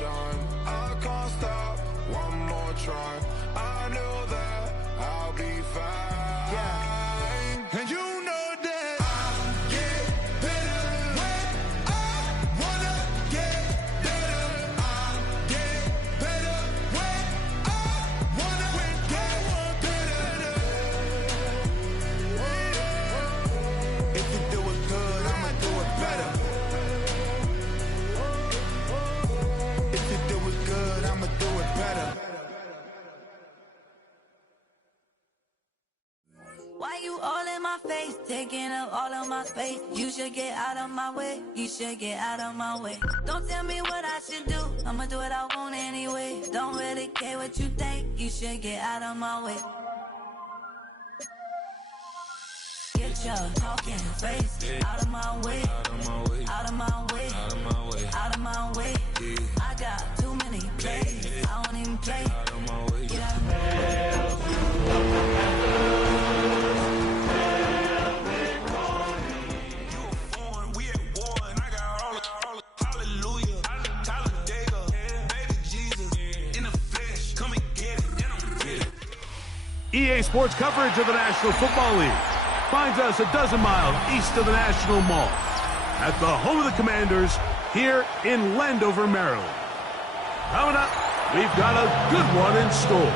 shine. I can't stop, one more try. I know that I'll be fine. Yeah. And you know that I get better when I wanna get better. I get better when I wanna get better. If you do it good, I'ma do it better. If you do it good, I'ma do it better. Why you all in my face, taking up all of my space? You should get out of my way, you should get out of my way. Don't tell me what I should do, I'ma do what I want anyway. Don't really care what you think, you should get out of my way. Get your talking face out of my way, out of my way, out of my way, out of my way, out of my way. I got too many plays, I don't even play. Out of my way. Get out of my way. EA Sports coverage of the National Football League finds us a dozen miles east of the National Mall at the home of the Commanders here in Landover, Maryland. Coming up, we've got a good one in store.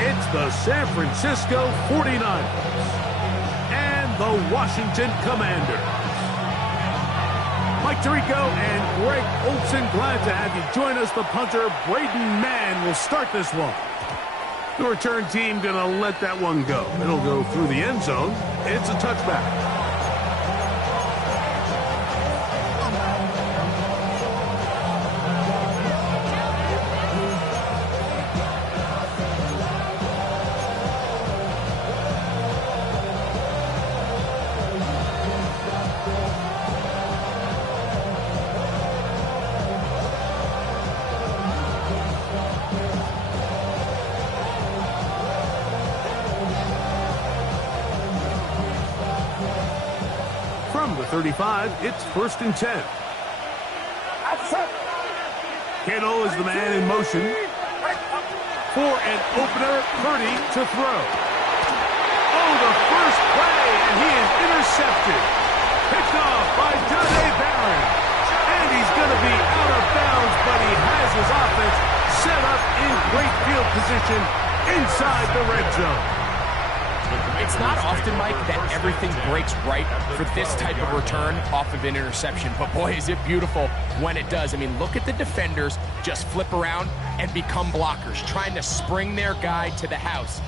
It's the San Francisco 49ers and the Washington Commanders. Mike Tirico and Greg Olson, glad to have you join us. The punter, Braden Mann, will start this one. The return team going to let that one go. It'll go through the end zone. It's a touchback. From the 35, it's 1st and 10. Kittle is the man in motion. For an opener, Purdy to throw. Oh, the first play, and he is intercepted. Picked off by Jahdae Barron. And he's going to be out of bounds, but he has his offense set up in great field position inside the red zone. It's not often, Mike, that everything breaks right for this type of return off of an interception. But, boy, is it beautiful when it does. I mean, look at the defenders just flip around and become blockers, trying to spring their guy to the house.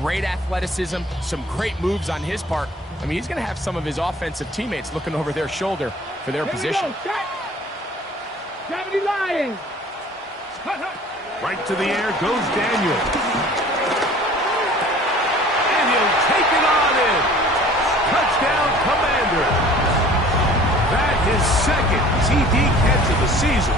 Great athleticism, some great moves on his part. I mean, he's going to have some of his offensive teammates looking over their shoulder for their position. Right to the air goes Daniel. Take it on in. Touchdown, Commander. That his second TD catch of the season.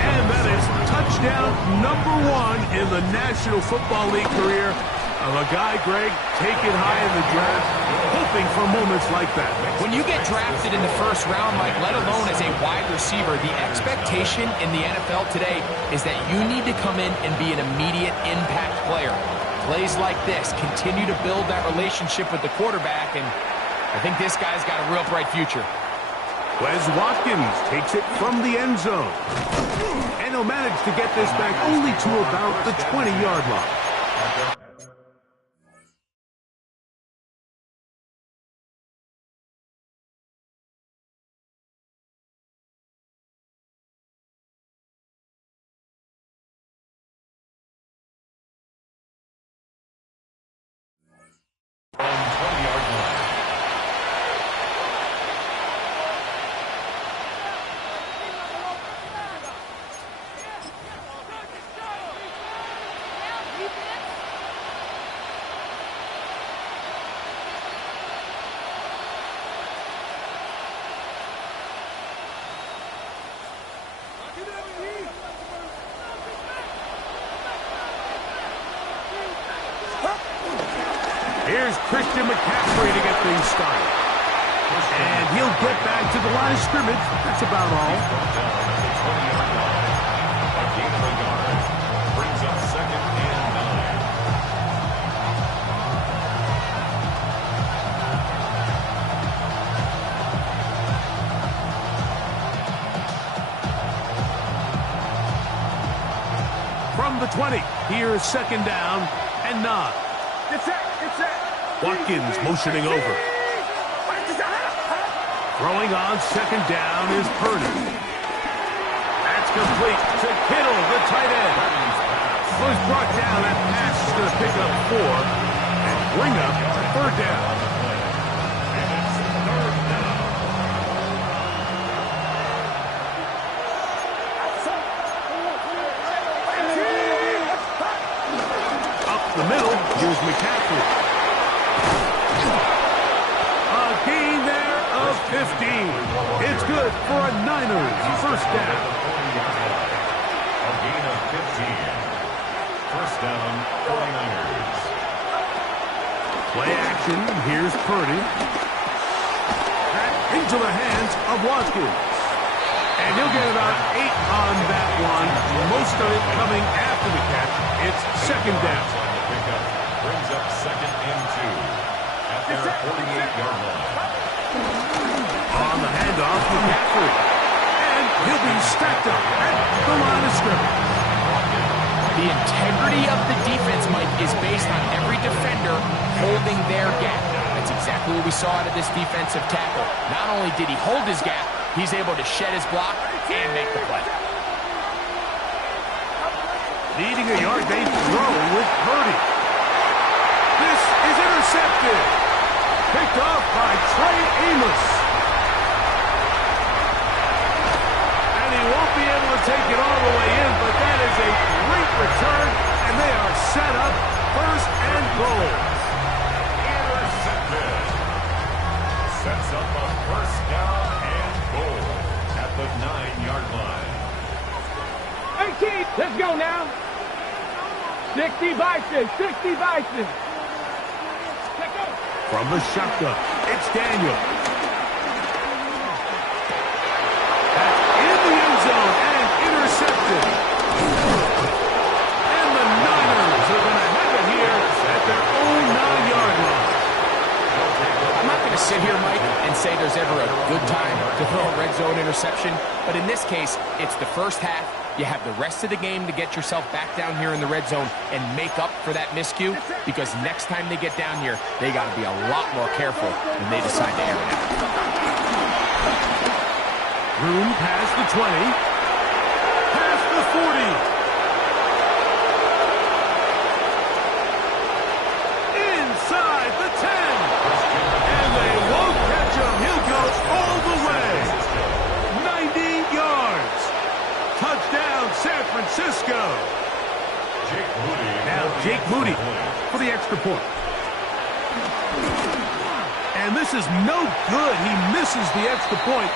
And that is touchdown number 1 in the National Football League career of a guy, Greg, taken high in the draft, hoping for moments like that. When you get drafted in the first round, Mike, let alone as a wide receiver, the expectation in the NFL today is that you need to come in and be an immediate impact player. Plays like this continue to build that relationship with the quarterback, and I think this guy's got a real bright future. Wes Watkins takes it from the end zone. And he'll manage to get this back only to about the 20-yard line. Here's Christian McCaffrey to get things started. And he'll get back to the line of scrimmage. That's about all. A gain of a yard brings up 2nd and 9. From the 20, here's 2nd down and 9. Watkins motioning over. Throwing on 2nd down is Purdy. That's complete to Kittle, the tight end. Was brought down. That pass is going to pick up 4 and bring up 3rd down. The middle, here's McCaffrey. A gain there of 15. It's good for a Niners 1st down. A gain of 15. 1st down, 49ers. Play action, here's Purdy. Back into the hands of Watkins. And he'll get about 8 on that one. Most of it coming after the catch. It's 2nd down. Pickup brings up 2nd and 2 at their 48-yard line. On the handoff, McCaffrey. And he'll be stacked up at the line of scrimmage. The integrity of the defense, Mike, is based on every defender holding their gap. That's exactly what we saw out of this defensive tackle. Not only did he hold his gap, he's able to shed his block and make the play. Needing a yard, they throw with Purdy. This is intercepted. Picked off by Trey Amos. And he won't be able to take it all the way in, but that is a great return, and they are set up 1st and goal. Intercepted. Sets up a 1st down and goal at the 9-yard line. 18, let's go now. 60 Bison, 60 Bison. From the shotgun, it's Daniel. That's in the end zone and intercepted. And the Niners are going to have it here at their own 9-yard line. I'm not going to sit here, Mike, and say there's ever a good time to throw a red zone interception, but in this case, it's the first half. You have the rest of the game to get yourself back down here in the red zone and make up for that miscue, because next time they get down here, they got to be a lot more careful when they decide to air it out. Room past the 20. Past the 40. Inside the 10. And they won't catch him. He'll go all the way. 90 yards. Touchdown, San Francisco. Now Jake Moody for the extra point. And this is no good. He misses the extra point.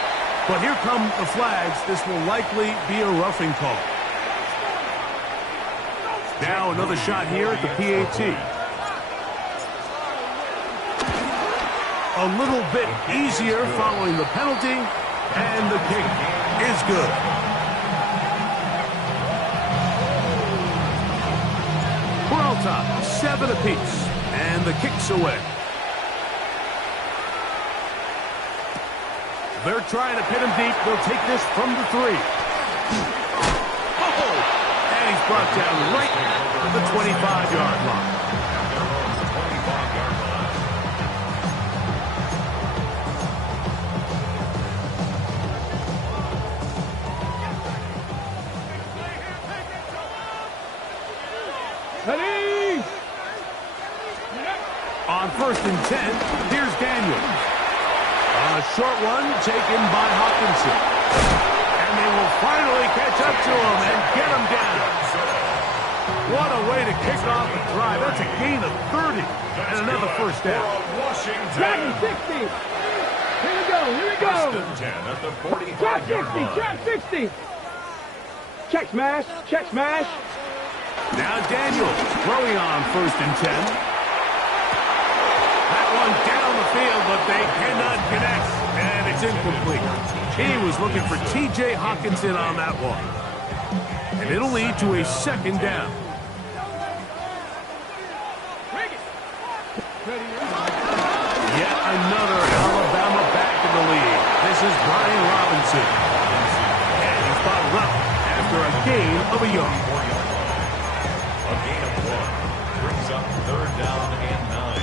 But here come the flags. This will likely be a roughing call. Now another shot here at the PAT. A little bit easier following the penalty. And the kick is good. Top, 7 apiece, and the kick's away. They're trying to pin him deep. They'll take this from the 3. Oh! And he's brought down right at the 25-yard line. On 1st and 10, here's Daniel. A short one taken by Hawkinson. And they will finally catch up to him and get him down. What a way to kick off a drive. That's a gain of 30 and another 1st down. Jackson 60. Here we go, here we go. Check 60, check 60. Check smash, check smash. Now Daniel throwing on 1st and 10. That one down the field, but they cannot connect. incomplete. He was looking for T.J. Hawkinson on that one. And it'll lead to a second down. Yet another Alabama back in the lead. This is Brian Robinson. And he's bottled up after a gain of a yard. A gain of 1 brings up 3rd down and 9.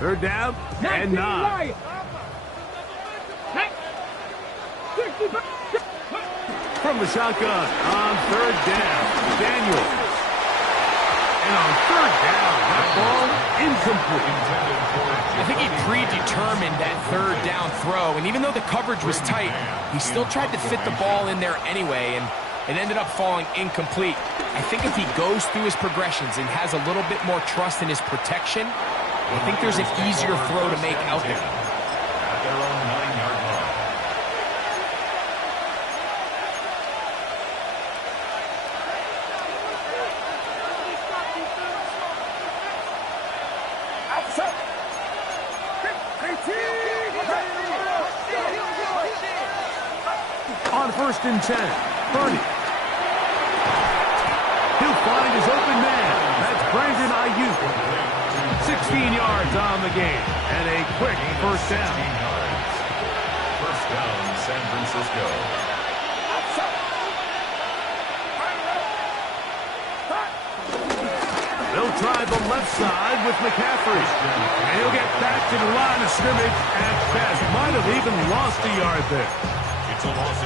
3rd down and 9. From the shotgun on 3rd down, Daniels. And on 3rd down, that ball incomplete. I think he predetermined that 3rd down throw, and even though the coverage was tight, he still tried to fit the ball in there anyway, and it ended up falling incomplete. I think if he goes through his progressions and has a little bit more trust in his protection, I think there's an easier throw to make out there. At their own 9-yard line. On 1st and 10, Purdy. He'll find his open man. That's Brandon Ayuk. 16 yards on the game, and a quick 1st down. 1st down, San Francisco. They'll try the left side with McCaffrey. And he'll get back to the line of scrimmage at best. Might have even lost a yard there.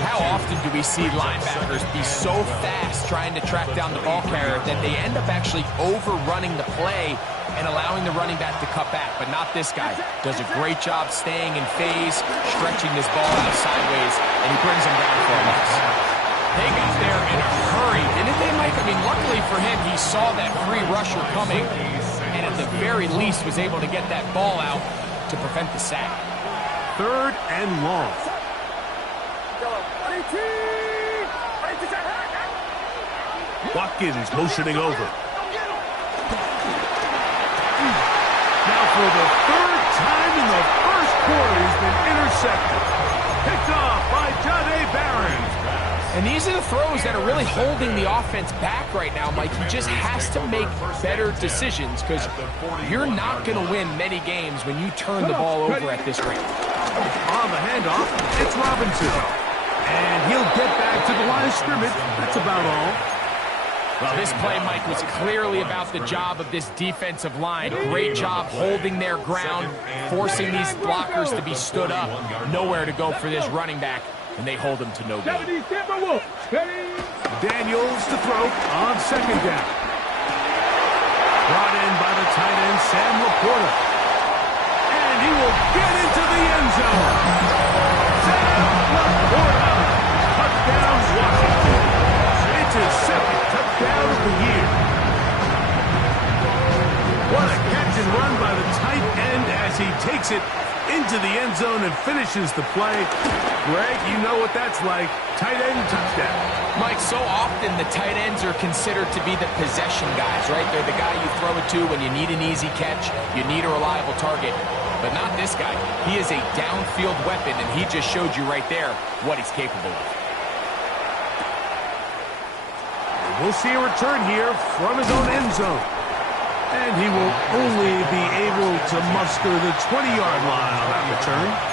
How often do we see linebackers be so fast trying to track down the ball carrier that they end up actually overrunning the play and allowing the running back to cut back? But not this guy. Does a great job staying in phase, stretching this ball out sideways, and he brings him down for a loss. They got there in a hurry, didn't they, Mike? I mean, luckily for him, he saw that free rusher coming, and at the very least was able to get that ball out to prevent the sack. 3rd and long. Watkins motioning over. Now for the 3rd time in the 1st quarter, he's been intercepted. Picked off by Jahdae Barron. And these are the throws that are really holding the offense back right now, Mike. He just has to make better decisions because you're not going to win many games when you turn the ball over at this rate. On the handoff, it's Robinson. And he'll get back to the line of scrimmage. That's about all. Well, this play, Mike, was clearly about the job of this defensive line. Great job holding their ground, forcing these blockers to be stood up. Nowhere to go for this running back, and they hold him to no gain. Daniels to throw on 2nd down. Brought in by the tight end, Sam Laporta. And he will get into the end zone. Sam Laporta. Touchdown, Washington. It's his 2nd touchdown of the year. What a catch and run by the tight end as he takes it into the end zone and finishes the play. Greg, you know what that's like. Tight end touchdown. Mike, so often the tight ends are considered to be the possession guys, right? They're the guy you throw it to when you need an easy catch, you need a reliable target. But not this guy. He is a downfield weapon, and he just showed you right there what he's capable of. We'll see a return here from his own end zone. And he will only be able to muster the 20-yard line on that return.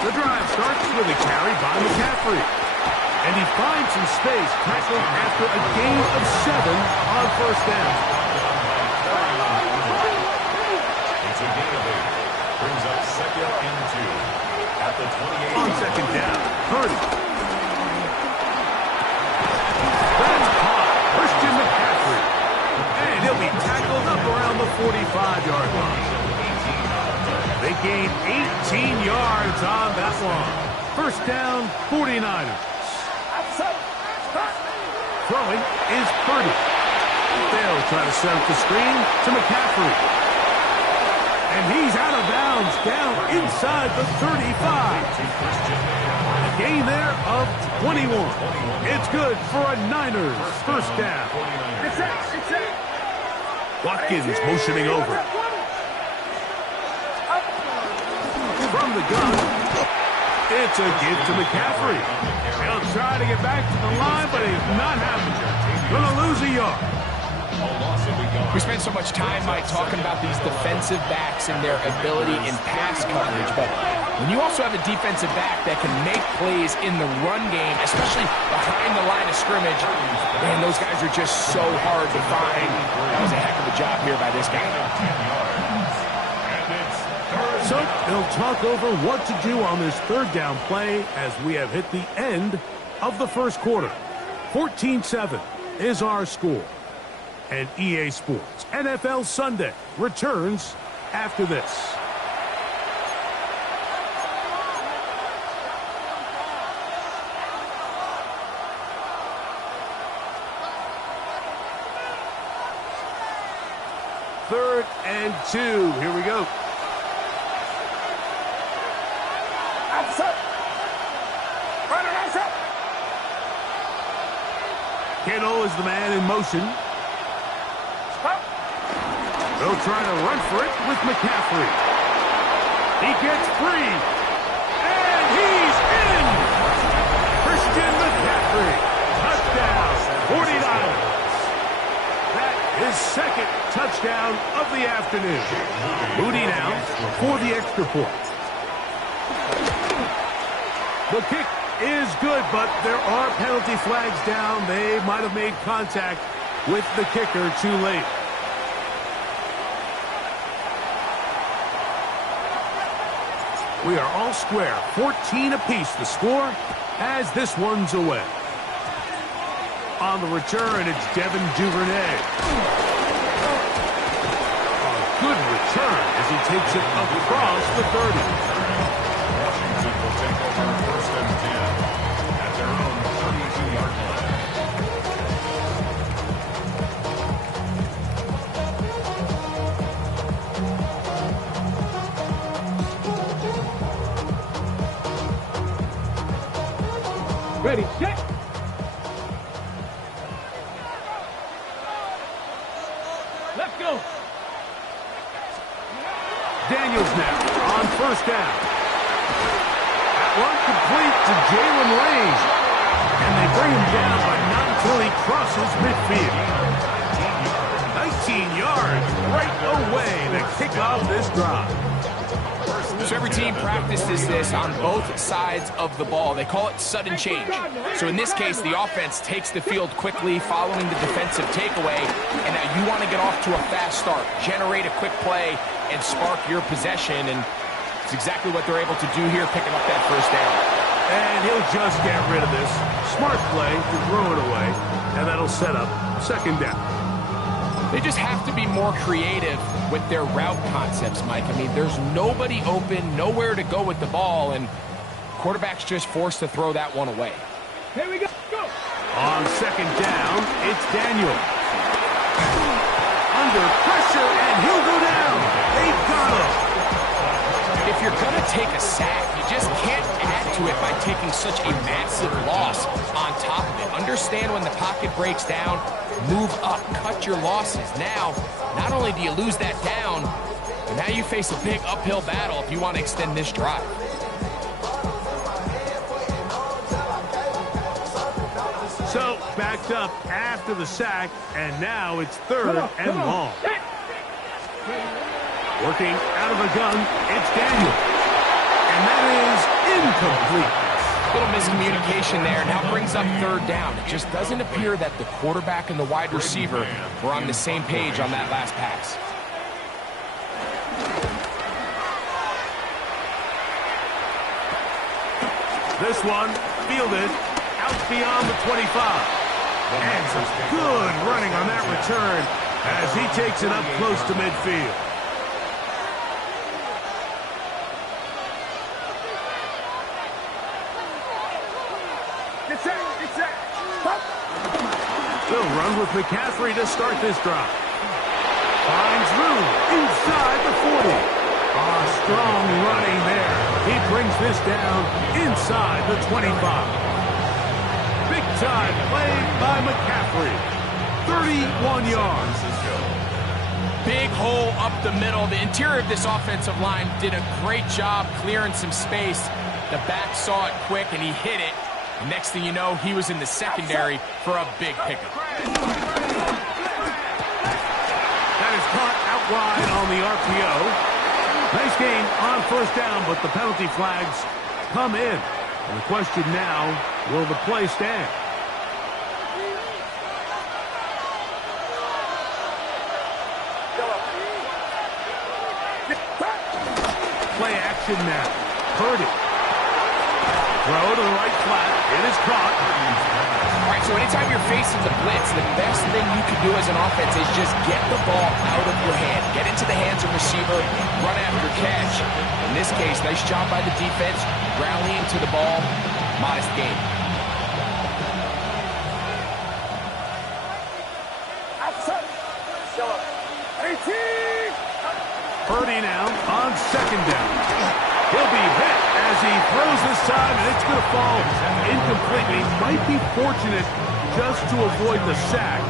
The drive starts with a carry by McCaffrey. And he finds some space, tackled after a gain of 7 on 1st down. It's a gain of 8. Brings up 2nd and 2. At the 28. On 2nd down, Purdy. That's caught. Christian McCaffrey. And he'll be tackled up around the 45-yard line. They gain 18 yards on that one. First down, 49ers. Throwing is Purdy. They'll try to set up the screen to McCaffrey. And he's out of bounds, down inside the 35. A gain there of 21. It's good for a Niners first down. Watkins motioning over. From the gun, it's a give to McCaffrey. He'll try to get back to the line, but he's not having it. Going to lose a yard. We spend so much time, Mike, talking about these defensive backs and their ability in pass coverage, but when you also have a defensive back that can make plays in the run game, especially behind the line of scrimmage, man, those guys are just so hard to find. That was a heck of a job here by this guy. So they'll talk over what to do on this third down play as we have hit the end of the first quarter. 14-7 is our score. And EA Sports NFL Sunday returns after this. Third and 2. Here we go. Kittle is the man in motion. They'll try to run for it with McCaffrey. He gets free. And he's in! Christian McCaffrey. Touchdown, 49ers. That is second touchdown of the afternoon. Moody now for the extra point. The kick is good, but there are penalty flags down. They might have made contact with the kicker too late. We are all square, 14 apiece the score as this one's away. On the return, it's Devin Duvernay. A good return as he takes it across the 30. Washington will take over first and 10 at their own 32-yard line. Ready, set. Let's go. Daniels now on first down. That one complete to Jalen Lane. And they bring him down, but not until he crosses midfield. 19 yards right away to kick off this drive. So every team practices this on both sides of the ball. They call it sudden change. So in this case, the offense takes the field quickly following the defensive takeaway, and now you want to get off to a fast start, generate a quick play, and spark your possession, and it's exactly what they're able to do here, picking up that first down. And he'll just get rid of this. Smart play to throw it away, and that'll set up second down. They just have to be more creative with their route concepts, Mike. I mean, there's nobody open, nowhere to go with the ball, and quarterback's just forced to throw that one away. Here we go. Go. On second down, it's Daniel. Under pressure, and he'll go down. They got him. If you're going to take a sack, you just can't add to it by taking such a massive loss on top of it. Understand when the pocket breaks down, move up, cut your losses. Now, not only do you lose that down, but now you face a big uphill battle if you want to extend this drive. So, backed up after the sack, and now it's third and long. Working out of the gun, it's Daniel. And that is incomplete. Little miscommunication there. Now brings up third down. It just doesn't appear that the quarterback and the wide receiver were on the same page on that last pass. This one fielded out beyond the 25. And some good running on that return as he takes it up close to midfield. They'll run with McCaffrey to start this drive. Finds room inside the 40. Strong running there. He brings this down inside the 25. Big time play by McCaffrey. 31 yards. Big hole up the middle. The interior of this offensive line did a great job clearing some space. The back saw it quick, and he hit it. Next thing you know, he was in the secondary for a big pickup. That is caught out wide on the RPO. Nice gain on first down, but the penalty flags come in. And the question now, will the play stand? Play action now. Purdy. Throw to the right flat. It is caught. All right, so anytime you're facing the blitz, the best thing you can do as an offense is just get the ball out of your hand. Get into the hands of receiver, run after catch. In this case, nice job by the defense, rallying to the ball. Modest gain. Purdy now on second down. He'll be hit as he throws this time, and it's going to fall incomplete. He might be fortunate just to avoid the sack,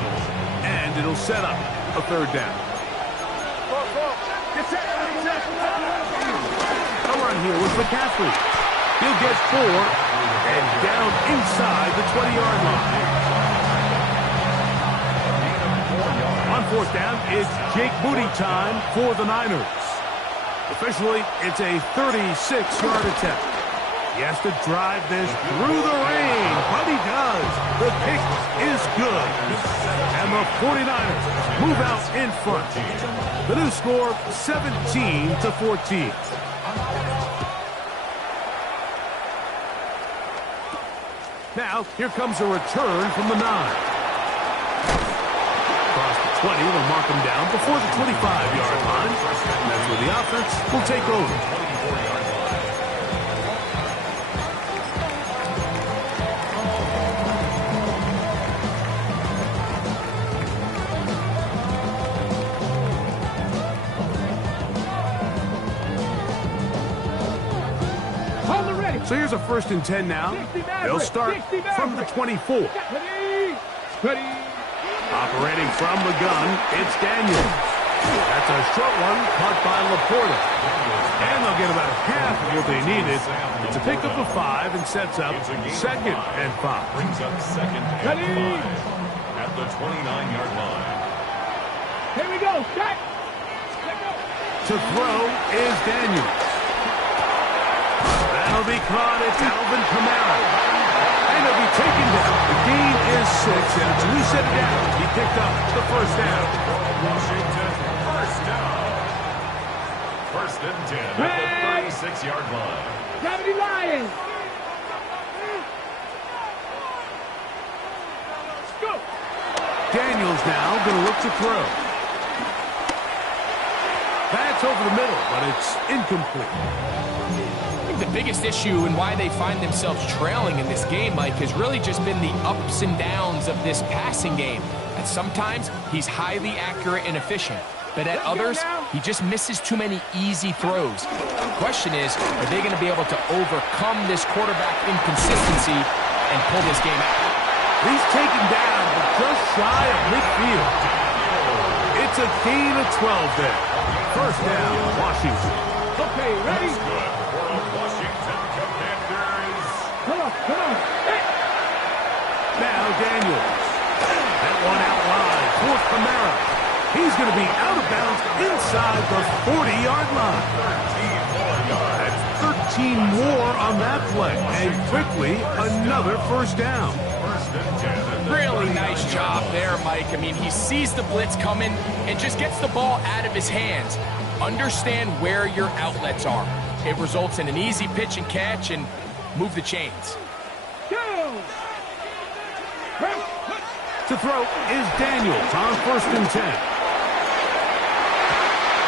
and it'll set up a third down. A run here with McCaffrey. He'll get 4 and down inside the 20-yard line. On fourth down, it's Jake Moody time for the Niners. Officially, it's a 36-yard attempt. He has to drive this through the rain, but he does. The kick is good. And the 49ers move out in front. The new score, 17-14. Now, here comes a return from the 9. 20 will mark him down before the 25-yard line. That's where the offense will take over. So here's a 1st and 10 now. They'll start from the 24. Operating from the gun, it's Daniels. That's a short one caught by Laporta. And they'll get about half of what they needed. It's a pickup of 5 and sets up 2nd and 5. Brings up 2nd and 5 at the 29-yard line. Here we go, set. To throw is Daniels. That'll be caught. It's Alvin Kamara. And he'll be taken down. The gain is 6, and it's a new set of down. He picked up the first down. Washington, first down. 1st and 10 at the 36-yard line. Gravity Lions. Go. Daniels now going to look to throw. That's over the middle, but it's incomplete. The biggest issue and why they find themselves trailing in this game, Mike, has really just been the ups and downs of this passing game. And sometimes he's highly accurate and efficient, but at others, he just misses too many easy throws. The question is, are they going to be able to overcome this quarterback inconsistency and pull this game out? He's taken down, but just shy of midfield. It's a gain of 12 there. First down, Washington. Okay, ready? Come on. Hey. Now Daniels. That one out wide for Kamara. He's going to be out of bounds inside the 40-yard line. That's 13 more on that play. And quickly, another first down. Really nice job there, Mike. I mean, he sees the blitz coming and just gets the ball out of his hands. Understand where your outlets are. It results in an easy pitch and catch and move the chains. To throw is Daniels on 1st and 10.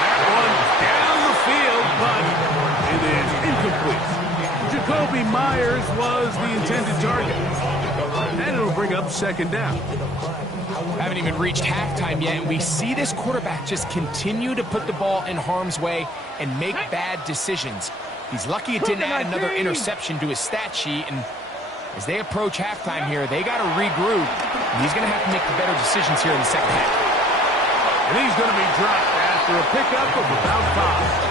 That one down the field, but it is incomplete. Jacoby Myers was the intended target. And it'll bring up second down. Haven't even reached halftime yet, and we see this quarterback just continue to put the ball in harm's way and make bad decisions. He's lucky it didn't add another interception to his stat sheet, and as they approach halftime here, they got to regroup. And he's going to have to make the better decisions here in the second half. And he's going to be dropped after a pickup of about 5.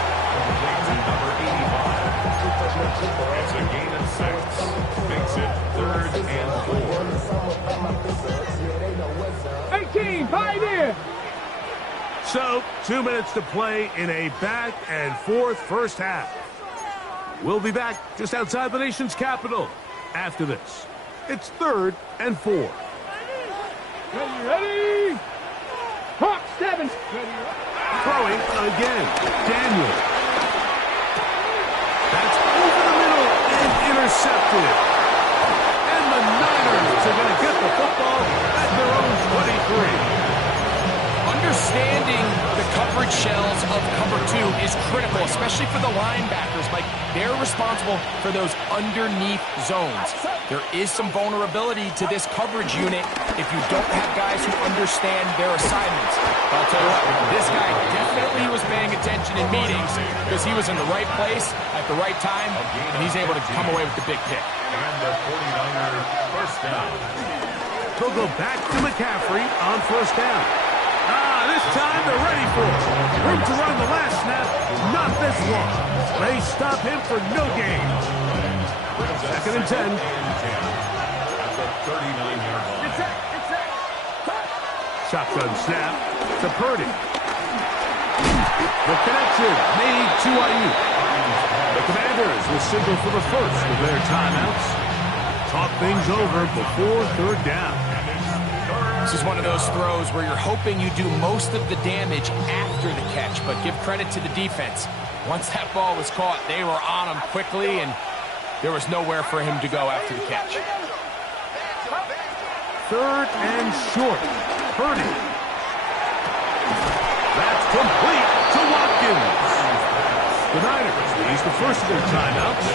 It's a gain of 6. Makes it 3rd and 4. 18, pioneer. So, 2 minutes to play in a back and forth first half. We'll be back just outside the nation's capital after this. It's 3rd and 4. Ready? Hawk 7. Throwing again. Daniel. That's over the middle and intercepted. And the Niners are going to get the football at their own 23. Understanding the coverage shells of cover 2 is critical, especially for the linebackers. Like, they're responsible for those underneath zones. There is some vulnerability to this coverage unit if you don't have guys who understand their assignments. But I'll tell you what, this guy definitely was paying attention in meetings because he was in the right place at the right time, and he's able to come away with the big pick. And the 49ers first down. They'll go back to McCaffrey on first down. This time they're ready for it. Room to run the last snap, not this one. They stop him for no gain. 2nd and 10. At the 39-yard line. Shotgun snap to Purdy. The connection made to Ayuk. The Commanders will signal for the first of their timeouts. Talk things over before 3rd down. This is one of those throws where you're hoping you do most of the damage after the catch, but give credit to the defense. Once that ball was caught, they were on him quickly, and there was nowhere for him to go after the catch. 3rd and short. Purdy. That's complete to Watkins. The Niners use the first of their timeouts,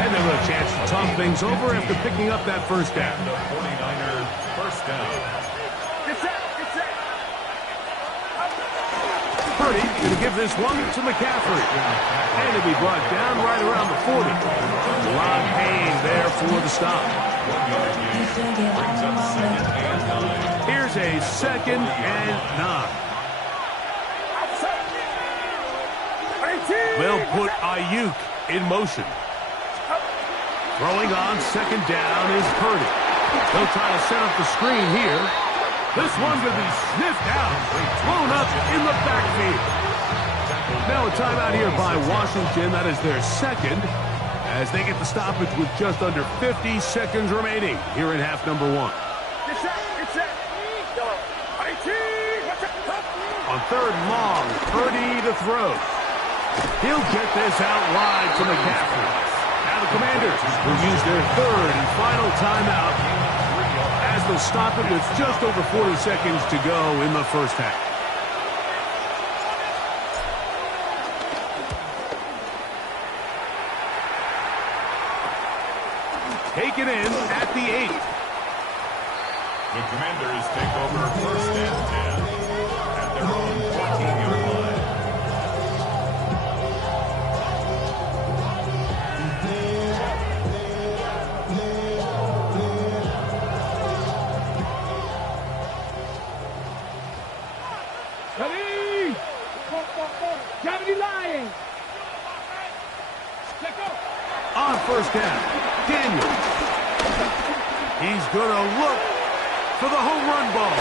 and they'll have a chance to talk things over after picking up that first down. The 49ers first down. Purdy going to give this one to McCaffrey. And it'll be brought down right around the 40. Ron Payne there for the stop. Brings up 2nd and 9. Here's a 2nd and 9. They'll put Ayuk in motion. Throwing on 2nd down is Purdy. They'll try to set up the screen here. This one going to be sniffed out, thrown up in the backfield. Now a timeout here by Washington. That is their 2nd, as they get the stoppage with just under 50 seconds remaining here in half number 1. On 3rd and long, Purdy to throw. He'll get this out wide to McCaffrey. Now the Commanders will use their 3rd and final timeout, as they'll stop it with just over 40 seconds to go in the first half. Taken in at the 8. The Commanders take over 1st and 10 at their own 14-yard line. Ready? Gravity Lion. Let go. On first down, Daniel. He's going to look for the home run ball.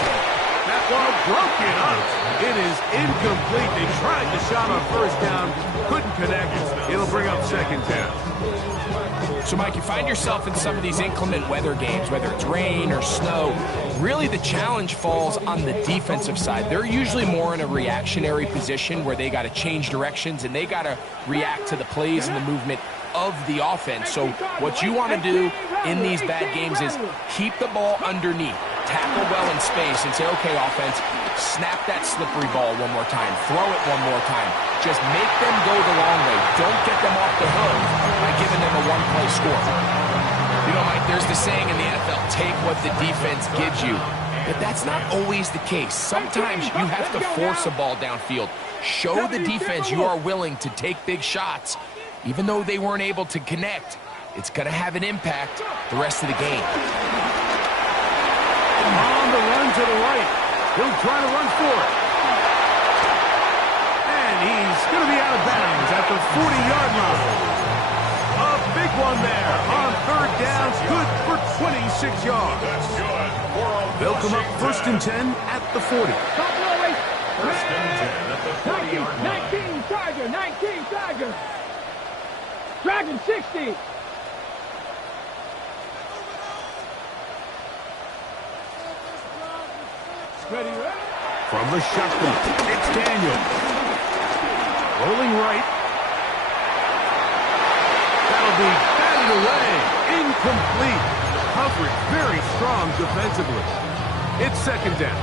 That ball broken up. It is incomplete. They tried the shot on first down, couldn't connect. It'll bring up 2nd down. So, Mike, you find yourself in some of these inclement weather games, whether it's rain or snow. Really, the challenge falls on the defensive side. They're usually more in a reactionary position where they got to change directions and they got to react to the plays and the movement of the offense. So what you want to do in these bad games is keep the ball underneath, tackle well in space, and say, okay, offense, snap that slippery ball one more time, throw it one more time. Just make them go the long way. Don't get them off the hook by giving them a one-play score. You know, Mike, there's the saying in the NFL, take what the defense gives you. But that's not always the case. Sometimes you have to force a ball downfield. Show the defense you are willing to take big shots, even though they weren't able to connect. It's going to have an impact the rest of the game. On the run to the right. He'll try to run for it. And he's going to be out of bounds at the 40-yard line. A big one there on third down. Good for 26 yards. That's good. They'll come up first and 10 at the 40. First and 10 at the 40-yard line. 19 Tiger, 19 Tiger. Dragon 60. Ready? From the shotgun, it's Daniel. Rolling right. That'll be batted away. Incomplete. Coverage very strong defensively. It's second down.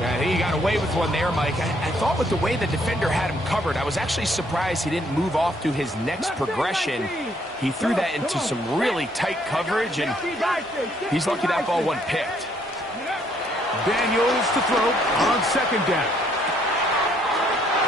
Yeah, I think he got away with one there, Mike. I thought with the way the defender had him covered, I was actually surprised he didn't move off to his next progression. He threw that into some really tight coverage, and he's lucky that ball wasn't picked. Daniels to throw on second down.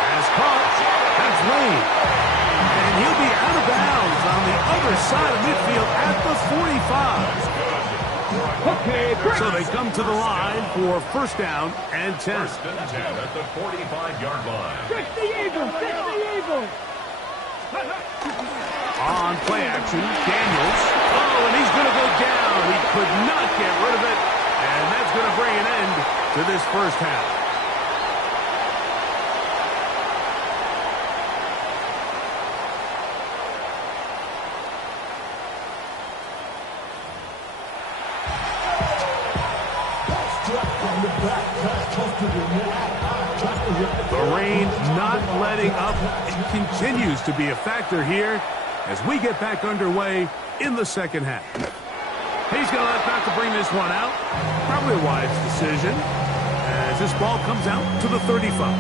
As caught, that's Lane. And he'll be out of bounds on the other side of midfield at the 45. Okay, So they come to the line for first down and 10. First and 10 at the 45-yard line. 60 Eagles, 60 Eagles. On play action, Daniels. Oh, and he's going to go down. He could not get rid of it. And that's going to bring an end to this first half. The rain not letting up. It continues to be a factor here as we get back underway in the second half. He's going to elect not to bring this one out. Probably a wise decision as this ball comes out to the 35.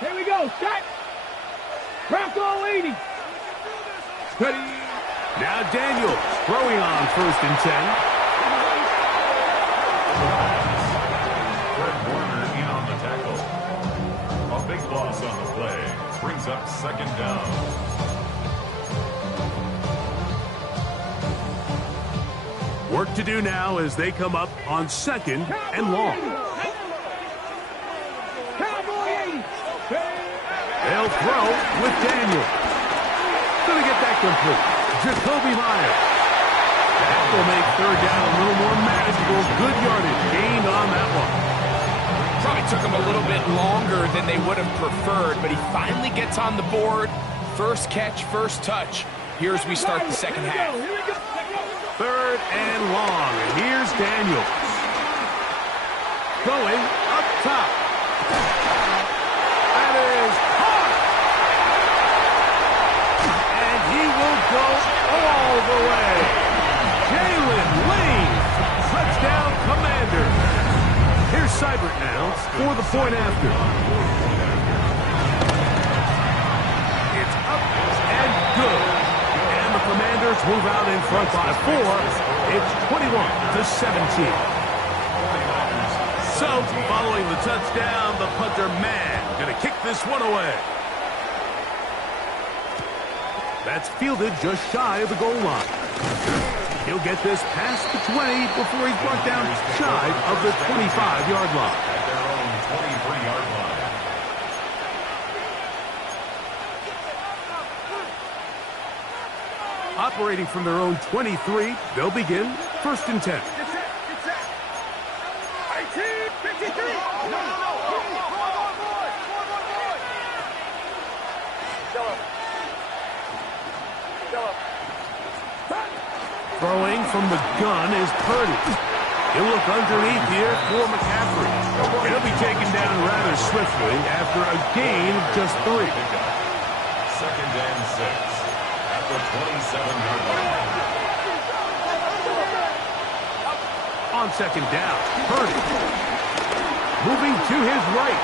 Here we go, set. Bronco 80. Ready. Now Daniels throwing on first and 10. Fred Warner in on the tackle. A big loss on the play. Brings up second down. Work to do now as they come up on second and long. Cowboy 80. They'll throw with Daniels. Going to get that complete. Jacoby Myers. That will make third down a little more manageable. Good yardage gained on that one. Probably took him a little bit longer than they would have preferred, but he finally gets on the board. First catch, first touch. Here as we start the second half. Third and long. And here's Daniels. Going up top. That is hard. And he will go all the way. Jalen Lane. Touchdown Commander. Here's Seibert now for the point after. It's up and good. And the Commanders move out in front by 4. It's 21-17. So, following the touchdown, the punter, man, going to kick this one away. That's fielded just shy of the goal line. He'll get this past the 20 before he's brought down shy of the 25-yard line. At their own 23-yard line. Operating from their own 23, they'll begin first and 10. Throwing from the gun is Purdy. He'll look underneath here for McCaffrey. He'll be taken down rather swiftly after a gain of just 3. Second and 6 at the 27-yard line. On second down, Purdy. Moving to his right.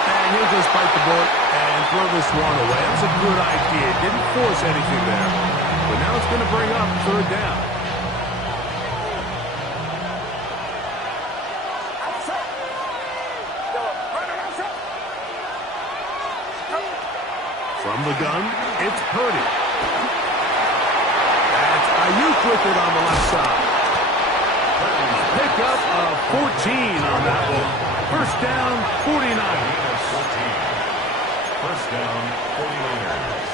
And he'll just bite the bullet and throw this one away. That was a good idea. Didn't force anything there. But now it's going to bring up third down. From the gun, it's Purdy. That's Ayuk with it on the left side. Pick up of 14 on that one. First down, 49ers. First down, 49ers.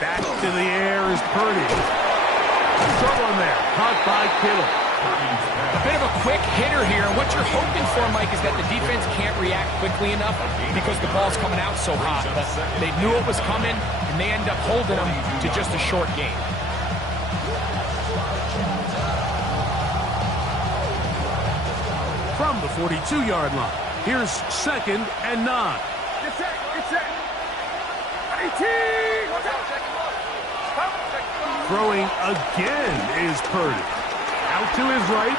Back to the air is Purdy. Short one there, caught by Kittle. A bit of a quick hitter here. What you're hoping for, Mike, is that the defense can't react quickly enough because the ball's coming out so hot. But they knew it was coming, and they end up holding them to just a short game. From the 42-yard line, here's second and 9. Get set. 18! Throwing again is Purdy. Out to his right.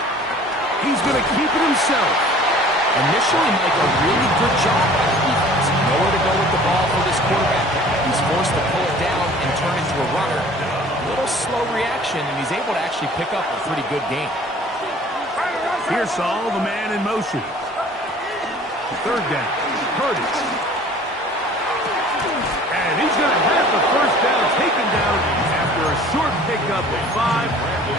He's going to keep it himself. Initially, Mike, a really good job by the defense. Nowhere to go with the ball for this quarterback. He's forced to pull it down and turn into a runner. A little slow reaction, and he's able to actually pick up a pretty good game. Here's Saul, the man in motion. Third down, Purdy. And he's going to have the first down taken down after a short pickup of 5,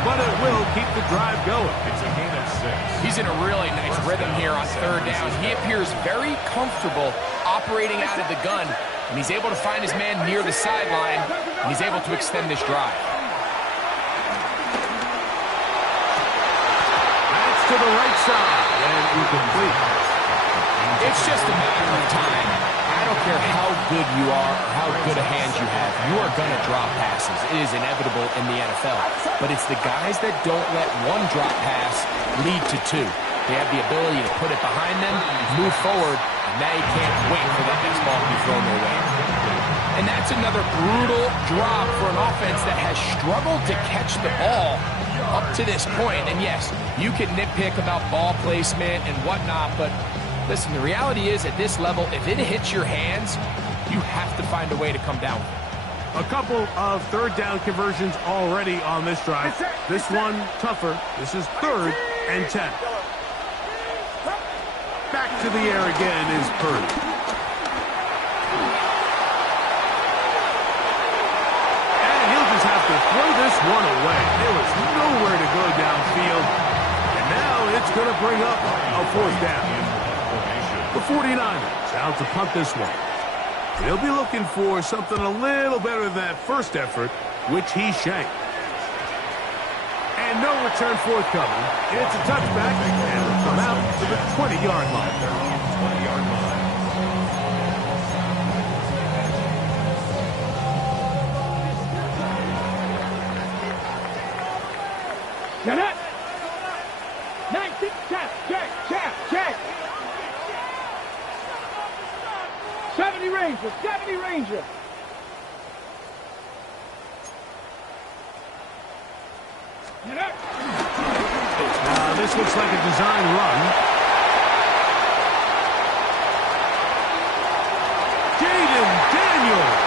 but it will keep the drive going. It's a gain of 6. He's in a really nice rhythm here on third down. He appears very comfortable operating out of the gun, and he's able to find his man near the sideline, and he's able to extend this drive. That's to the right side, and incomplete. It's just a matter of time. I don't care how good you are or how good a hand you have, you are going to drop passes. It is inevitable in the NFL. But it's the guys that don't let one drop pass lead to 2. They have the ability to put it behind them, move forward, and now you can't wait for that next ball to be thrown their way. And that's another brutal drop for an offense that has struggled to catch the ball up to this point. And yes, you can nitpick about ball placement and whatnot, but listen, the reality is at this level, if it hits your hands, you have to find a way to come down with it. A couple of third down conversions already on this drive. This one tougher. This is 3rd and 10. Back to the air again is Purdy. And he'll just have to throw this one away. There was nowhere to go downfield. And now it's going to bring up a 4th down. The 49ers out to punt this one. They'll be looking for something a little better than that first effort, which he shanked. And no return forthcoming. It's a touchback, and will come out to the 20-yard line. 20-yard line. Now that. 19, check. 70 Ranger. This looks like a design run. Jaden Daniels.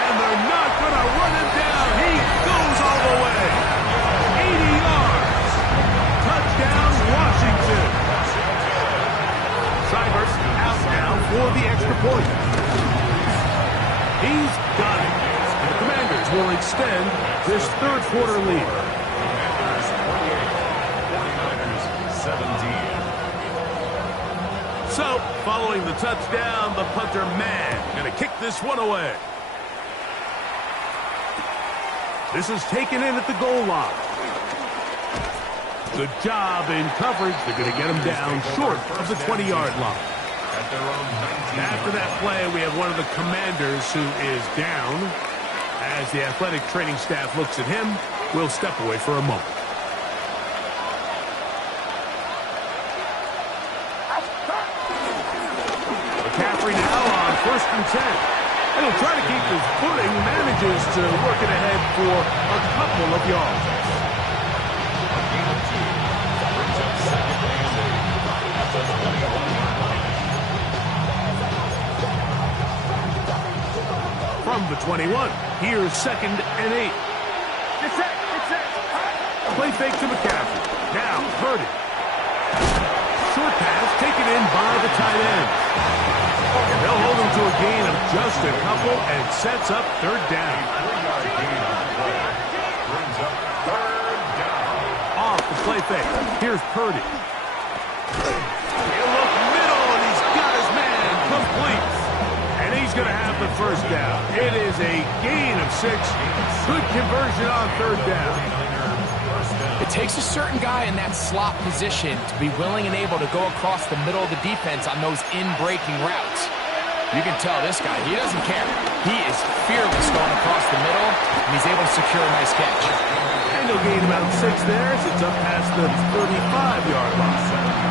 And they're not going to run him down. He goes all the way. 80 yards. Touchdown, Washington. Cybers out now for the extra point. He's got it. And the Commanders will extend this third quarter lead. 17. So, following the touchdown, the punter, man, going to kick this one away. This is taken in at the goal line. Good job in coverage. They're going to get him down short of the 20-yard line. At their own 19. After that play, we have one of the Commanders who is down. As the athletic training staff looks at him, we'll step away for a moment. and 10. And he'll try to keep his footing, manages to work it ahead for a couple of yards. A gain of 2 brings up second and 8 at the 21-yard line. From the 21, here's second and 8. Get set. Play fake to McCaffrey. Now, Purdy. Short pass taken in by the tight end. They'll hold him to a gain of just a couple and sets up third down. 3-yard gain on the play brings up third down. Off the play fake. Here's Purdy. He'll look middle, and he's got his man complete. And he's going to have the first down. It is a gain of 6. Good conversion on third down. It takes a certain guy in that slot position to be willing and able to go across the middle of the defense on those in-breaking routes. You can tell this guy, he doesn't care. He is fearless going across the middle, and he's able to secure a nice catch. And he'll gain about 6 there as it's up past the 35-yard line.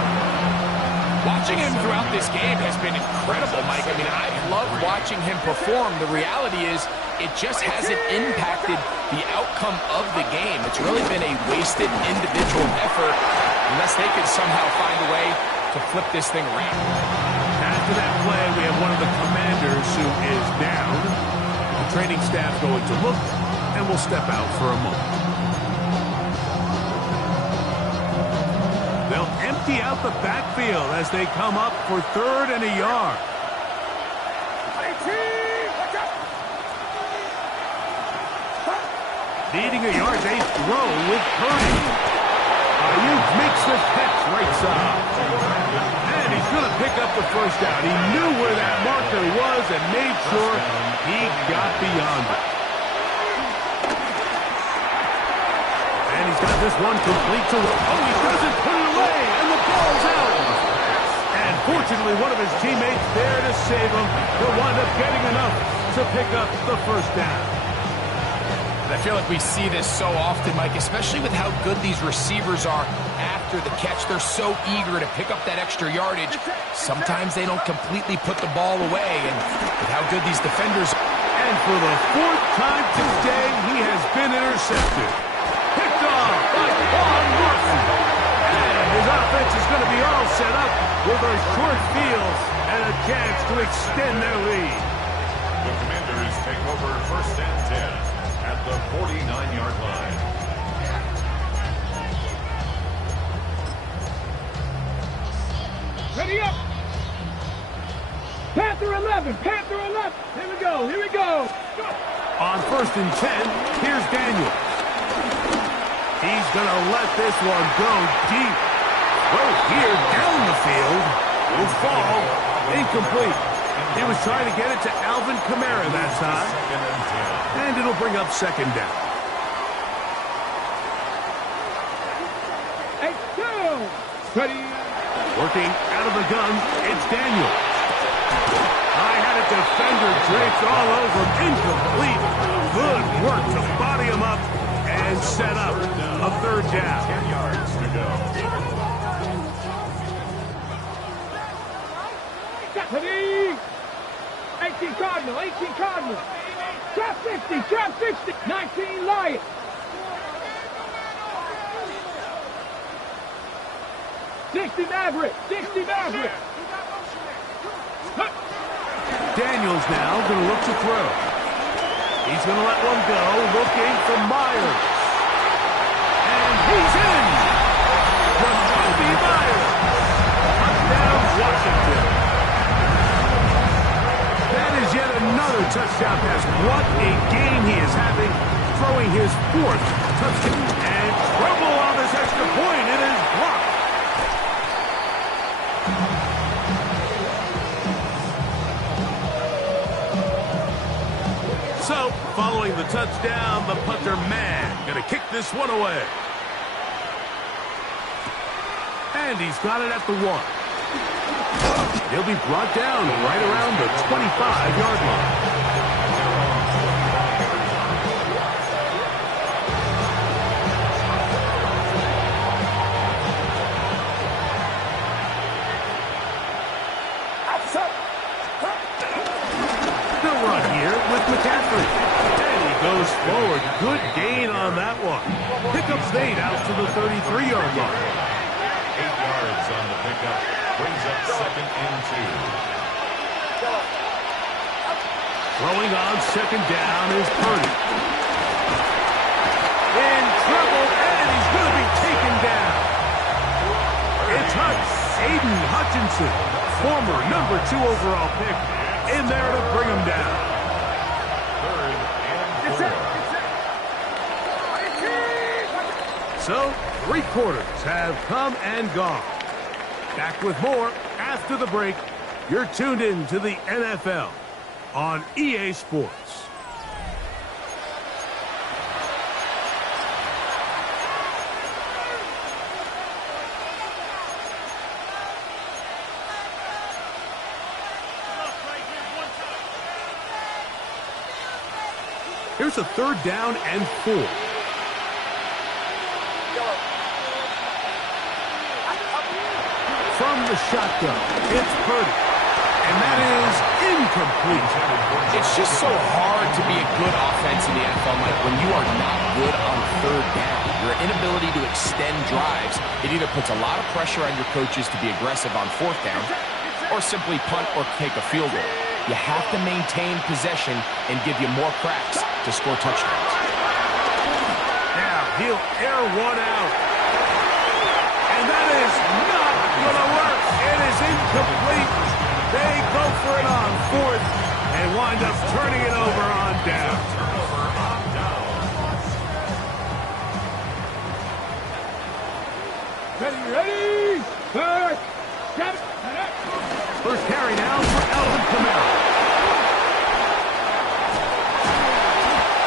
Watching him throughout this game has been incredible, Mike. I mean, I've loved watching him perform. The reality is it just hasn't impacted the outcome of the game. It's really been a wasted individual effort unless they could somehow find a way to flip this thing around. After that play, we have one of the commanders who is down. The training staff going to look, and we'll step out for a moment. They'll empty out the backfield as they come up for third and a yard. Needing a yard, they throw with Purdy. Ayuk makes the catch right side. And he's going to pick up the first down. He knew where that marker was and made sure he got beyond it. And he's got this one complete to... Oh, he doesn't put it away, and the ball's out. And fortunately, one of his teammates there to save him. He'll wind up getting enough to pick up the first down. I feel like we see this so often, Mike, especially with how good these receivers are after the catch. They're so eager to pick up that extra yardage. Sometimes they don't completely put the ball away, and with how good these defenders are. And for the 4th time today, he has been intercepted. Picked off by Juan Martin. And his offense is going to be all set up with a short field and a chance to extend their lead. The Commanders take over first and 10 at the 49-yard line. Ready up. Panther 11. Here we go. On first and 10, here's Daniel. He's going to let this one go deep. Throw here down the field. Will fall. Incomplete. He was trying to get it to Alvin Kamara that time. And it'll bring up second down. 8-2. Ready. Working out of the gun, it's Daniel. I had a defender draped all over him. Incomplete. Good work to body him up and set up a third down. 10 yards to go. Ready. 18 Cardinal. Trap 60. 19 Lion. Maverick. Daniels now going to look to throw. He's going to let one go, looking for Myers. And he's in! Jacoby Myers. Touchdown, Washington. That is yet another touchdown pass. What a game he is having, throwing his 4th touchdown. And trouble on this extra point. It is blocked. So, following the touchdown, the punter man going to kick this one away. And he's got it at the 1. He'll be brought down right around the 25-yard line. forward. Good gain on that one. Pickups made out to the 33-yard line. 8 yards on the pickup. Brings up 2nd and 2. Throwing on 2nd down is Purdy. In trouble, and he's going to be taken down. It's Aiden Hutchinson, former number 2 overall pick, in there to bring him down. 3rd and 4. So, 3 quarters have come and gone. Back with more after the break. You're tuned in to the NFL on EA Sports. Here's a 3rd down and 4. From the shotgun, it's Purdy. And that is incomplete. It's just so hard to be a good offense in the NFL, Mike, when you are not good on 3rd down. Your inability to extend drives, it either puts a lot of pressure on your coaches to be aggressive on 4th down, or simply punt or take a field goal. You have to maintain possession and give you more cracks to score touchdowns. Now he'll air one out. And that is not going to work. It is incomplete. They go for it on 4th and wind up turning it over on down. Ready? First carry now for Alvin Kamara.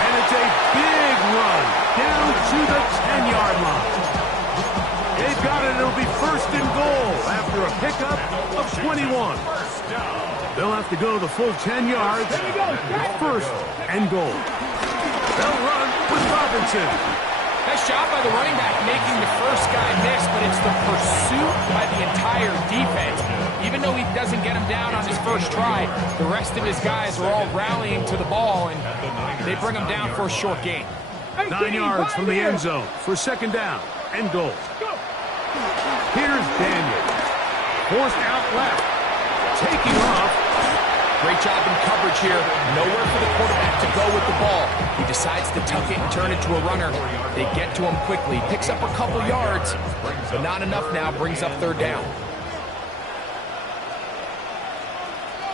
And it's a big run down to the 10-yard line. They've got it. It'll be 1st and goal after a pickup of 21. They'll have to go the full 10 yards. 1st and goal. They'll run with Robinson. Nice job by the running back making the first guy miss, but it's the pursuit by the entire defense. Even though he doesn't get him down on his first try, the rest of his guys are all rallying to the ball, and they bring him down for a short gain. 9 yards from the end zone for 2nd down and goal. Here's Daniel. Forced out left. Taking off. Great job in coverage here. Nowhere for the quarterback to go with the ball. He decides to tuck it and turn it to a runner. They get to him quickly. Picks up a couple yards, but not enough now. Brings up 3rd down.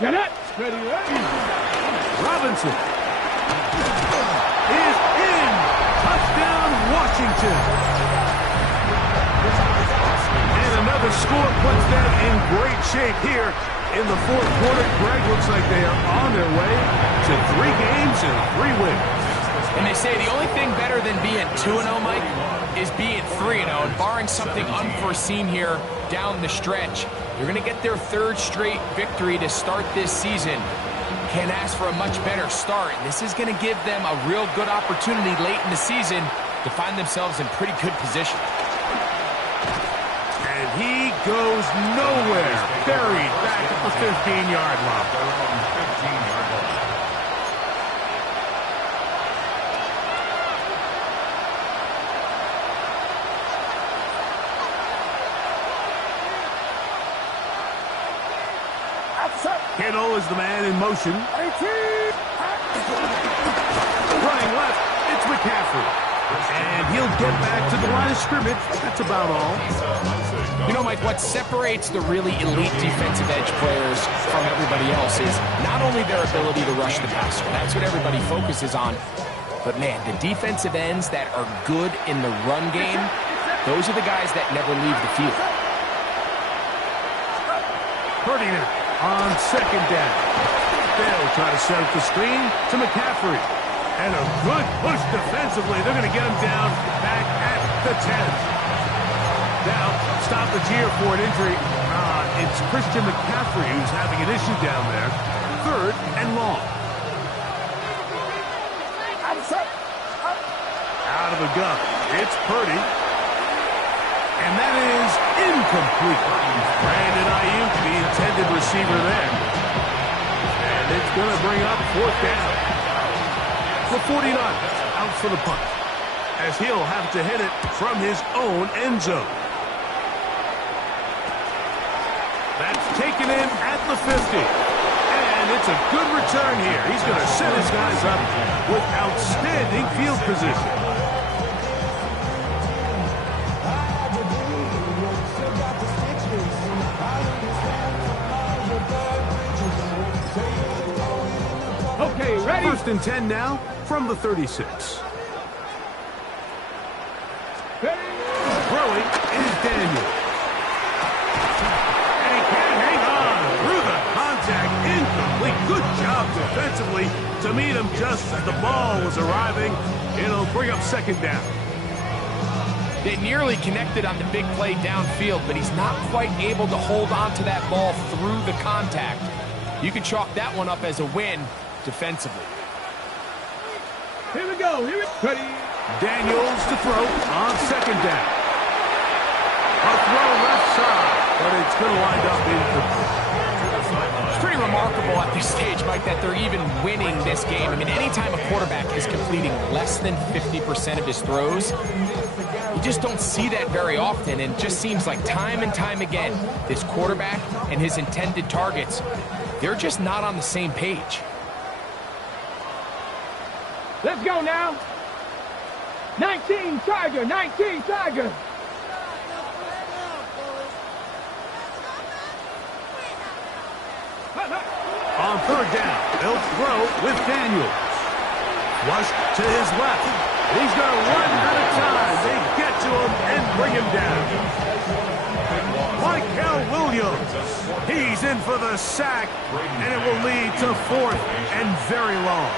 Get it. Ready. Robinson is in. Touchdown, Washington. And another score puts them in great shape here in the 4th quarter. Greg, looks like they are on their way to 3 games and 3 wins. And they say the only thing better than being 2-0, Mike, is being 3-0. And barring something unforeseen here down the stretch, you're going to get their 3rd straight victory to start this season. Can't ask for a much better start. This is going to give them a real good opportunity late in the season to find themselves in pretty good position. And he goes nowhere. Buried back at the 15-yard line. Kittle is the man in motion. Running left, it's McCaffrey. And he'll get back to the line of scrimmage. That's about all. You know, Mike, what separates the really elite defensive edge players from everybody else is not only their ability to rush the passer. That's what everybody focuses on. But, man, the defensive ends that are good in the run game, those are the guys that never leave the field. Purdy on 2nd down. They'll try to set up the screen to McCaffrey. And a good push defensively. They're going to get him down back at the 10. Now, stoppage here for an injury. It's Christian McCaffrey who's having an issue down there. 3rd and long. Out of the gun. It's Purdy. And that is incomplete. Brandon Ayuk, the intended receiver there. And it's going to bring up 4th down. For 49, for the punt, as he'll have to hit it from his own end zone. That's taken in at the 50. And it's a good return here. He's going to set his guys up with outstanding field position. Okay, ready? 1st and 10 now from the 36. Ready? Throwing is Daniel. And he can't hang on through the contact. Incomplete. Good job defensively to meet him just as the ball was arriving. It'll bring up 2nd down. They nearly connected on the big play downfield, but he's not quite able to hold on to that ball through the contact. You can chalk that one up as a win defensively. Here we go. Here we go. Ready? Daniels to throw on 2nd down. A throw left side, but it's going to wind up incomplete. It's pretty remarkable at this stage, Mike, that they're even winning this game. I mean, anytime a quarterback is completing less than 50% of his throws, you just don't see that very often, and it just seems like time and time again, this quarterback and his intended targets, they're just not on the same page. Let's go now. 19 Tiger, 19 Tiger. On 3rd down, they'll throw with Daniels. Flush to his left. He's going to run out of time. They get to him and bring him down. Michael Williams. He's in for the sack, and it will lead to 4th and very long.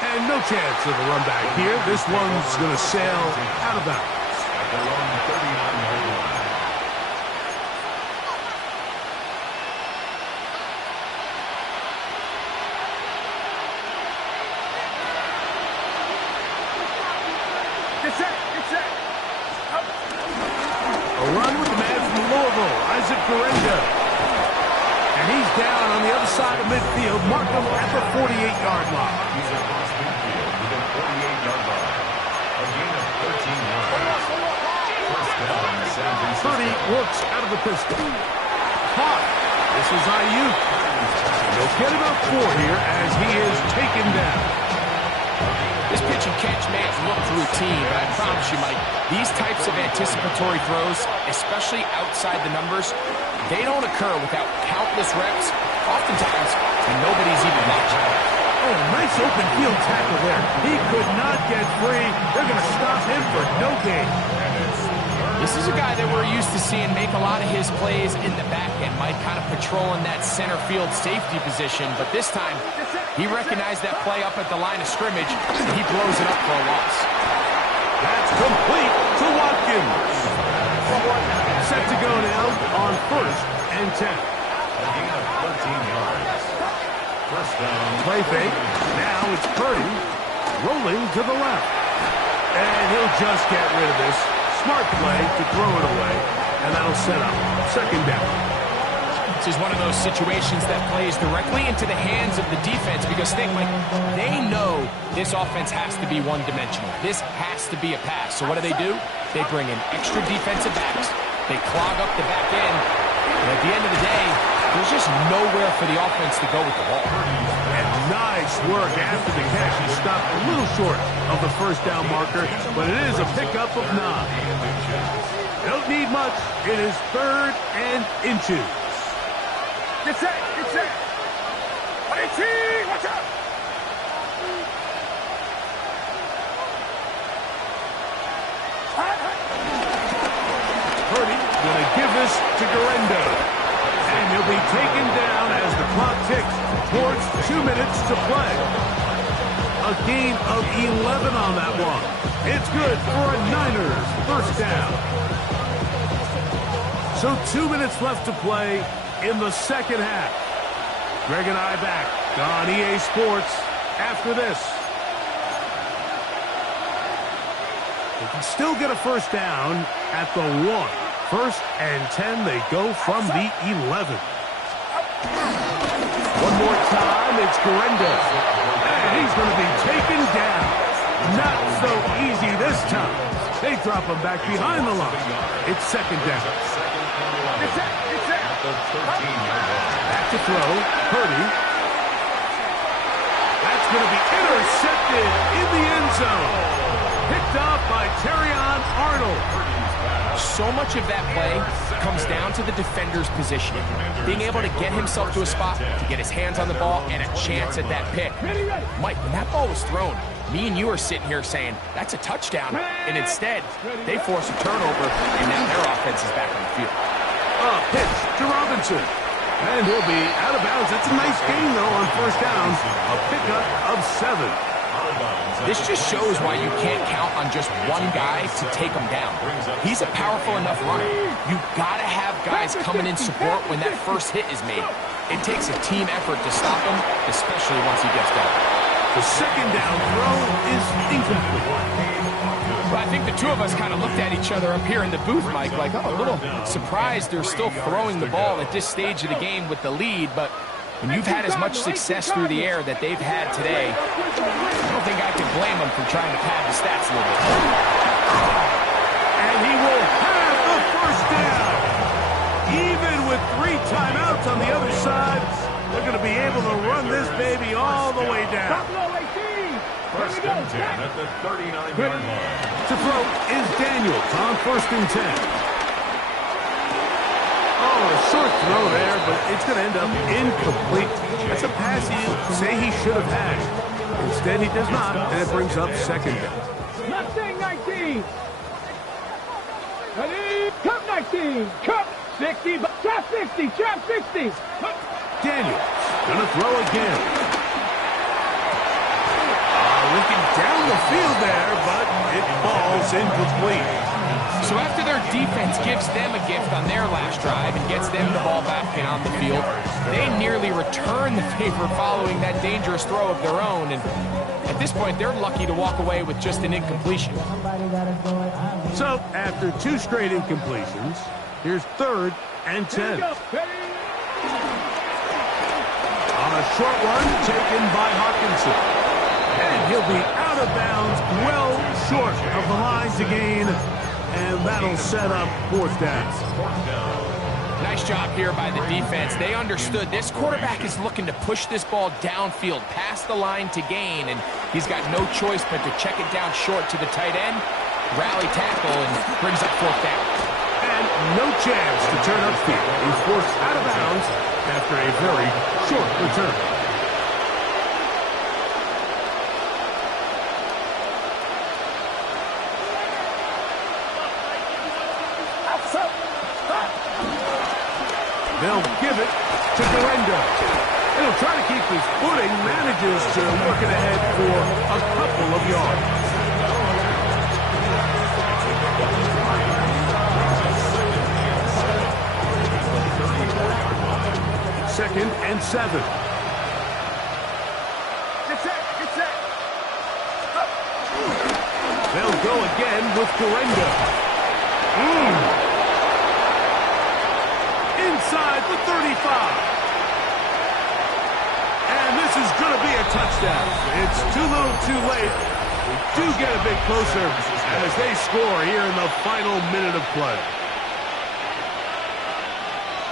And no chance of a run back here. This one's going to sail out of bounds. At their own 39-yard line. A run with the man from Louisville, Isaac Garenda. And he's down on the other side of midfield, marking him at the 48-yard line. He's across midfield within 48-yard line. A gain of 13 yards. 1st down, San Francisco. 30 works out of the pistol. Caught. This is Ayuk. They'll get about 4 here as he is taken down. This pitch and catch may have looked routine, but I promise you, Mike, these types of anticipatory throws, especially outside the numbers, they don't occur without countless reps, oftentimes when nobody's even watching. Oh, nice open field tackle there. He could not get free. They're going to stop him for no gain. This is a guy that we're used to seeing make a lot of his plays in the back end, Mike, kind of patrolling that center field safety position, but this time he recognized that play up at the line of scrimmage, and he blows it up for a loss. That's complete to Watkins. Set to go now on 1st and 10. A gain of 13 yards. 1st down. Play fake. Now it's Purdy rolling to the left. And he'll just get rid of this. Smart play to throw it away, and that'll set up 2nd down. This is one of those situations that plays directly into the hands of the defense because think, Mike, they know this offense has to be one-dimensional. This has to be a pass. So what do? They bring in extra defensive backs. They clog up the back end. And at the end of the day, there's just nowhere for the offense to go with the ball. And nice work after the catch. He stopped a little short of the 1st down marker, but it is a pickup of 9. Don't need much. It is 3rd and inches. Get set. Get set. Watch out. Purdy going to give this to Garenda. And he'll be taken down as the clock ticks towards 2 minutes to play. A gain of 11 on that one. It's good for a Niners 1st down. So 2 minutes left to play in the 2nd half. Greg and I back on EA Sports after this. They can still get a 1st down at the 1. 1st and 10, they go from the 11. One more time, it's Garenda. And And he's going to be taken down. Not so easy this time. They drop him back behind the line. It's second down. Back to throw. Purdy. That's going to be intercepted in the end zone. Picked off by Terrion Arnold. So much of that play comes down to the defender's positioning. Being able to get himself to a spot, to get his hands on the ball, and a chance at that pick. Mike, when that ball was thrown, me and you are sitting here saying, that's a touchdown. And instead, they force a turnover, and now their offense is back on the field. Pitch to Robinson. And he'll be out of bounds. It's a nice gain, though, on first down. A pickup of 7. This just shows why you can't count on just one guy to take him down. He's a powerful enough runner. You've got to have guys coming in support when that first hit is made. It takes a team effort to stop him, especially once he gets going. The second down throw is incomplete. Well, I think the two of us kind of looked at each other up here in the booth, Mike, like, oh, a little surprised they're still throwing the ball at this stage of the game with the lead, but when you've had as much success through the air that they've had today, I don't think I can blame them for trying to pad the stats a little bit. And he will have the first down. Even with 3 timeouts on the other side, they're going to be able to run this baby all the way down. First and 10 at the 39-yard line. To throw is Daniels on first and 10. Oh, a short throw there, but it's going to end up incomplete. That's a pass you say he should have had. Instead, he does not, and it brings up second down. Mustang 19. Ready? Cup 19. Cup 60. Trap 60. Trap 60. Daniels going to throw again. Looking down the field there, but it falls incomplete. So after their defense gives them a gift on their last drive and gets them the ball back and on the field, they nearly return the favor following that dangerous throw of their own. And at this point, they're lucky to walk away with just an incompletion. So after 2 straight incompletions, here's 3rd and 10. On a short one taken by Hawkinson. And he'll be out of bounds, well short of the line to gain, and that'll set up 4th down. Nice job here by the defense. They understood this quarterback is looking to push this ball downfield past the line to gain, and he's got no choice but to check it down short to the tight end, rally tackle, and brings up 4th down. And no chance to turn upfield. He's forced out of bounds after a very short return. They'll give it to Guerrero. And he'll try to keep his footing, manages to work it ahead for a couple of yards. 2nd and 7. They'll go again with Guerrero. Inside the 35. And this is going to be a touchdown. It's too little too late. We do get a bit closer as they score here in the final minute of play.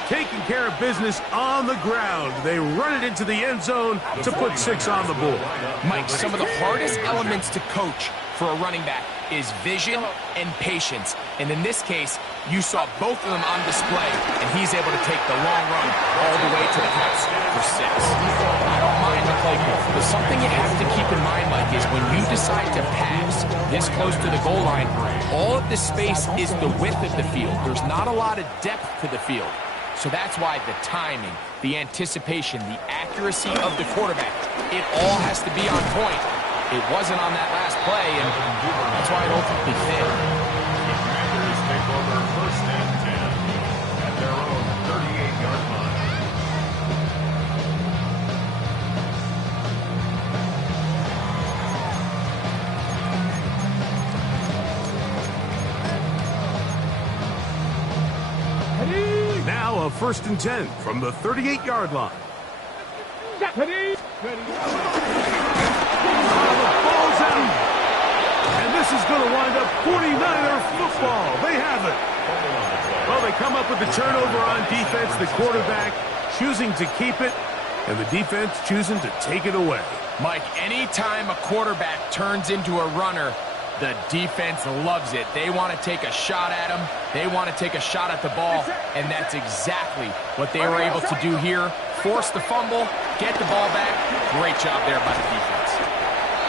Taking care of business on the ground. They run it into the end zone to put 6 on the board. Mike, some of the hardest elements to coach for a running back is vision and patience. And in this case, you saw both of them on display, and he's able to take the long run all the way to the house for 6. I don't mind the play call, but something you have to keep in mind, Mike, is when you decide to pass this close to the goal line, all of the space is the width of the field. There's not a lot of depth to the field. So that's why the timing, the anticipation, the accuracy of the quarterback, it all has to be on point. It wasn't on that last play, and that's why it ultimately failed. Commanders take over 1st and 10 at their own 38-yard line. Now a 1st and 10 from the 38-yard line. ball's out. And this is going to wind up 49er football. They have it. Well, they come up with the turnover on defense. The quarterback choosing to keep it, and the defense choosing to take it away. Mike, anytime a quarterback turns into a runner, the defense loves it. They want to take a shot at him. They want to take a shot at the ball, and that's exactly what they were able to do here. Force the fumble, get the ball back. Great job there by the defense.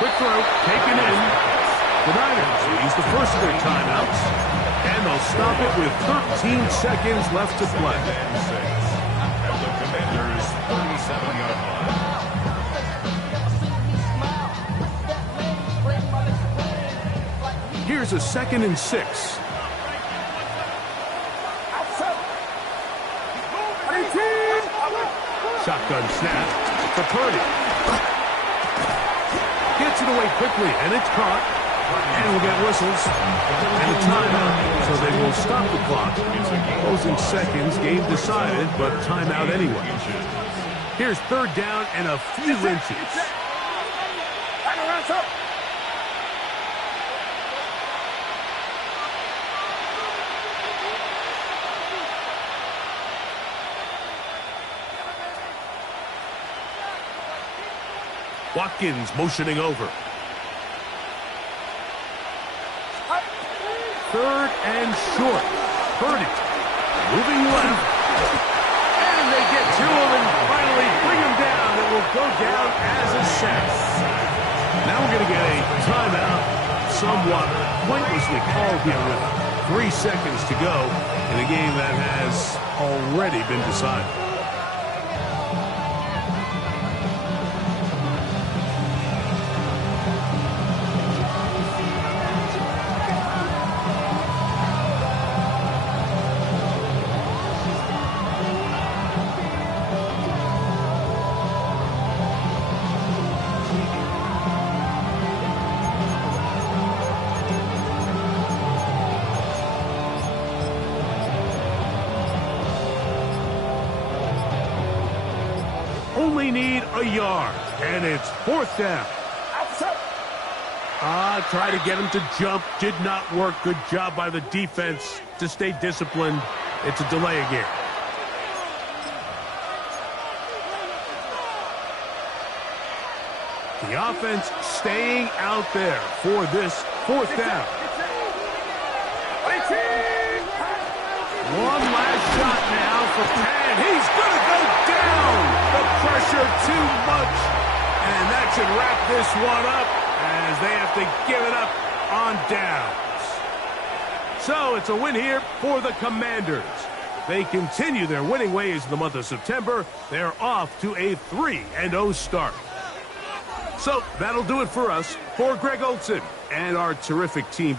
Quick throw, taken in. The Niners use the first of their timeouts, and they'll stop it with 13 seconds left to play. The Commanders' 37-yard line. Here's a 2nd and 6. Shotgun snap for Purdy. Gets it away quickly, and it's caught. And we'll get whistles and a timeout, so they will stop the clock. Closing seconds, game decided, but timeout anyway. Here's 3rd down and a few inches. Watkins motioning over. 3rd and short. Purdy moving left. And they get to him and finally bring him down. It will go down as a sack. Now we're going to get a timeout, somewhat pointlessly called here with 3 seconds to go in a game that has already been decided. Only need a yard, and it's 4th down. Try to get him to jump. Did not work. Good job by the defense to stay disciplined. It's a delay again. The offense staying out there for this 4th down. One last shot now for Pan. He's going to go down. The pressure too much. And that should wrap this one up as they have to give it up on downs. So it's a win here for the Commanders. They continue their winning ways in the month of September. They're off to a 3-0 start. So that'll do it for us. For Greg Olson and our terrific team.